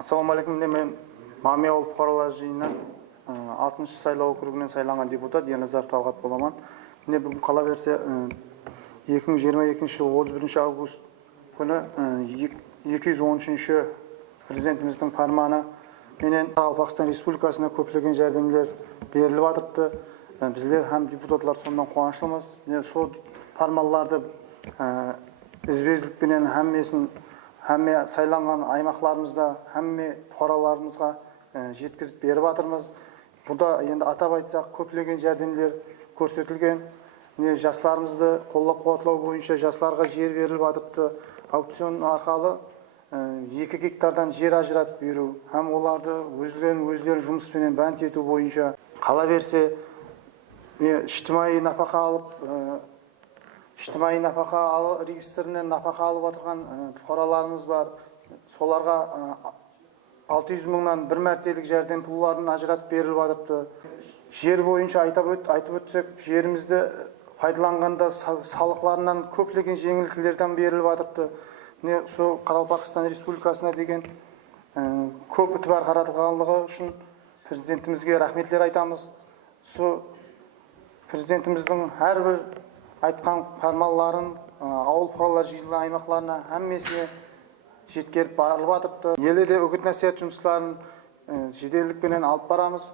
ассалаумағалейкум мен мами ауыл бұқаралар жиынынан алтыншы сайлау округінен сайланған депутат ерназаров талғат боламын міне бүгін қала берсе екі мың жиырма екінші жылы отыз бірінші август күні екі жүз он үшінші президентіміздің фарманы. Менен қазақстан республикасына көптеген жәрдемдер беріліп жатырыпты біздер һәм депутатлар сондан қуаныштымыз. Міне сол фармаларды ізбезілікпенен һәммесін һәмме сайланған аймақларымызда һәмме бұқараларымызға жеткізіп беріп жатырмыз бұда енді атап айтсақ көптеген жәрдемдер көрсетілген міне жастарымызды қолдап бойынша жастарға жер беріліп жатыпты аукцион арқылы екі гектардан жер ажыратып беру һәм оларды өздерін өздері жұмыспенен бәнт ету бойынша қала берсе міне нәпақа алып іжтимаи нәпақа регистрінен нәпақа алып отырған бұқараларымыз бар соларға алты жүз мыңнан бір мәртелік жәрдем пуларын ажыратып беріліп жатыпты жер бойынша айтып, өт, айтып өтсек жерімізді пайдаланғанда салықларынан көптеген жеңілдіктерден беріліп жатыпты міне сол республикасына деген көп ітібар қаратылғанлығы үшін президентімізге рахметлер айтамыз сол президентіміздің әрбір айтқан фармаларын ауыл бұқаралар жиылған аймақтарына әммесіне жеткеріп барылып жатыпты елде де үгіт насихат жұмыстарын жеделдікпенен алып барамыз.